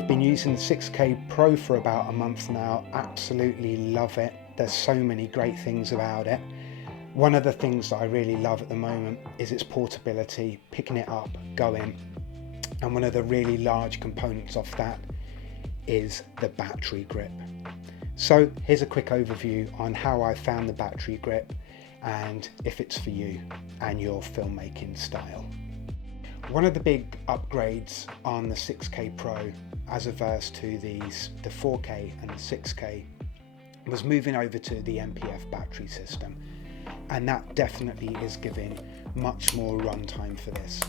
I've been using the 6K Pro for about a month now. Absolutely love it. There's so many great things about it. One of the things that I really love at the moment is its portability, picking it up, going. And one of the really large components of that is the battery grip. So here's a quick overview on how I found the battery grip and if it's for you and your filmmaking style. One of the big upgrades on the 6K Pro as opposed to the 4K and the 6K was moving over to the MPF battery system, and that definitely is giving much more runtime for this.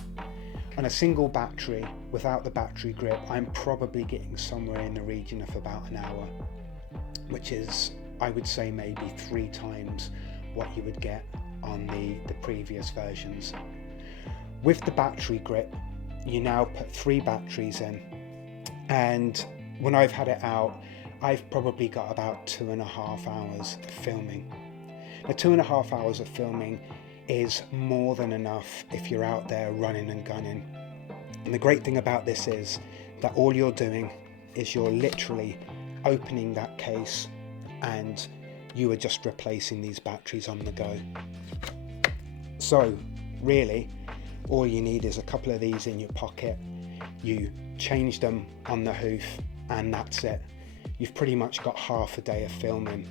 On a single battery without the battery grip, I'm probably getting somewhere in the region of about an hour, which is, I would say, maybe 3 times what you would get on the previous versions. With the battery grip, you now put 3 batteries in, and when I've had it out, I've probably got about 2.5 hours of filming. Now, 2.5 hours of filming is more than enough if you're out there running and gunning. And the great thing about this is that all you're doing is you're literally opening that case and you are just replacing these batteries on the go. So really, all you need is a couple of these in your pocket. You change them on the hoof and that's it. You've pretty much got half a day of filming.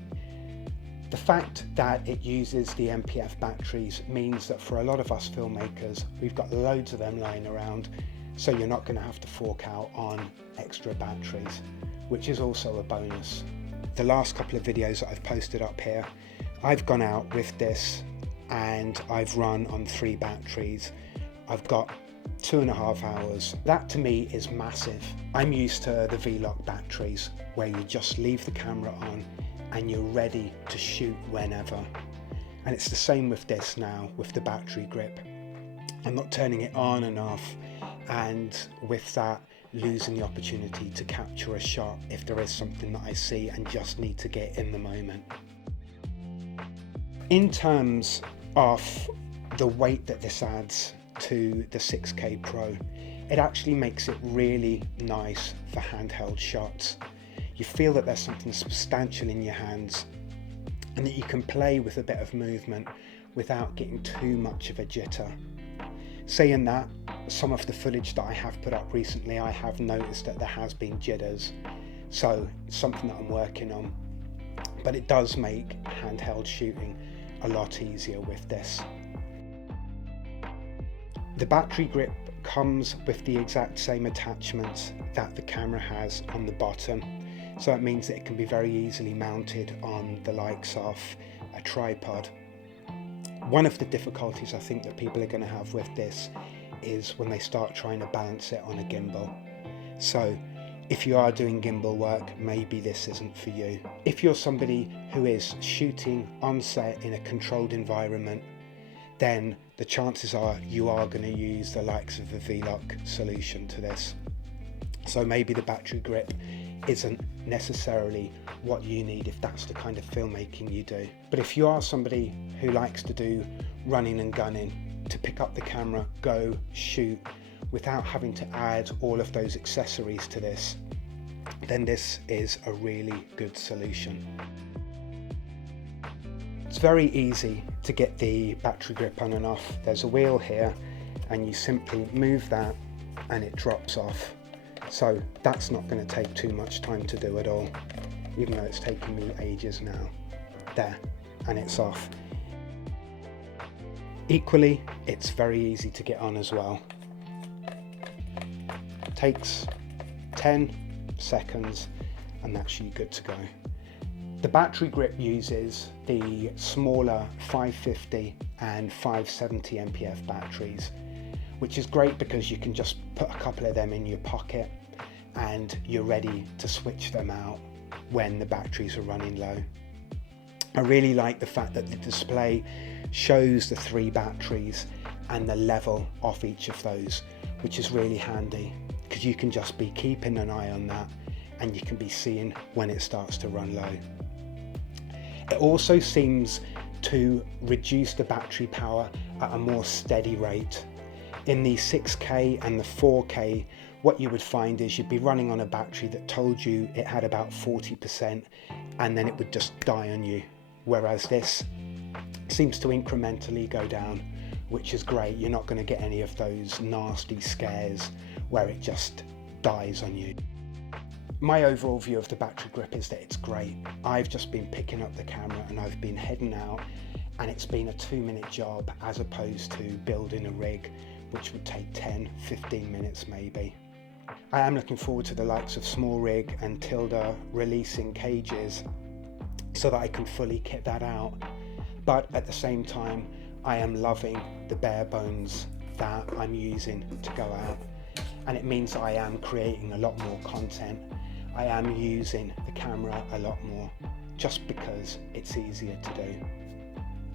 The fact that it uses the MPF batteries means that for a lot of us filmmakers, we've got loads of them lying around, so you're not going to have to fork out on extra batteries, which is also a bonus. The last couple of videos that I've posted up here, I've gone out with this and I've run on 3 batteries. I've got 2.5 hours. That to me is massive. I'm used to the V-Lock batteries where you just leave the camera on and you're ready to shoot whenever. And it's the same with this now with the battery grip. I'm not turning it on and off, and with that losing the opportunity to capture a shot if there is something that I see and just need to get in the moment. In terms of the weight that this adds to the 6K Pro, it actually makes it really nice for handheld shots. You feel that there's something substantial in your hands and that you can play with a bit of movement without getting too much of a jitter. Saying that, some of the footage that I have put up recently, I have noticed that there has been jitters, so it's something that I'm working on, but it does make handheld shooting a lot easier with this. The battery grip comes with the exact same attachments that the camera has on the bottom, so it means that it can be very easily mounted on the likes of a tripod. One of the difficulties I think that people are going to have with this is when they start trying to balance it on a gimbal. So if you are doing gimbal work, maybe this isn't for you. If you're somebody who is shooting on set in a controlled environment, then the chances are you are going to use the likes of a V-Lock solution to this. So maybe the battery grip isn't necessarily what you need if that's the kind of filmmaking you do. But if you are somebody who likes to do running and gunning, to pick up the camera, go shoot without having to add all of those accessories to this, then this is a really good solution. It's very easy to get the battery grip on and off. There's a wheel here and you simply move that and it drops off. So that's not going to take too much time to do at all, even though it's taken me ages now. There, and it's off. Equally, it's very easy to get on as well. It takes 10 seconds and that's you good to go. The battery grip uses the smaller 550 and 570 MPF batteries, which is great because you can just put a couple of them in your pocket and you're ready to switch them out when the batteries are running low. I really like the fact that the display shows the 3 batteries and the level of each of those, which is really handy because you can just be keeping an eye on that and you can be seeing when it starts to run low. It also seems to reduce the battery power at a more steady rate. In the 6K and the 4K, what you would find is you'd be running on a battery that told you it had about 40%, and then it would just die on you. Whereas this seems to incrementally go down, which is great. You're not going to get any of those nasty scares where it just dies on you. My overall view of the battery grip is that it's great. I've just been picking up the camera and I've been heading out, and it's been a 2-minute job as opposed to building a rig, which would take 10-15 minutes maybe. I am looking forward to the likes of Small Rig and Tilda releasing cages so that I can fully kit that out. But at the same time, I am loving the bare bones that I'm using to go out, and it means I am creating a lot more content. I am using the camera a lot more just because it's easier to do.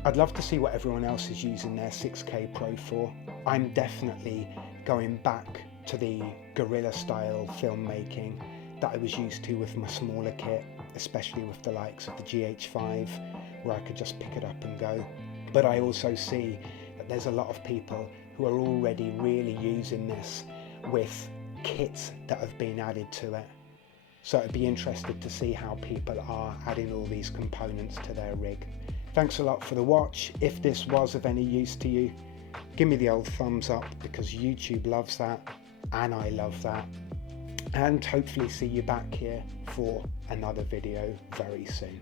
I'd love to see what everyone else is using their 6K Pro for. I'm definitely going back to the guerrilla style filmmaking that I was used to with my smaller kit, especially with the likes of the GH5, where I could just pick it up and go. But I also see that there's a lot of people who are already really using this with kits that have been added to it. So I'd be interested to see how people are adding all these components to their rig. Thanks a lot for the watch. If this was of any use to you, give me the old thumbs up, because YouTube loves that and I love that. And hopefully see you back here for another video very soon.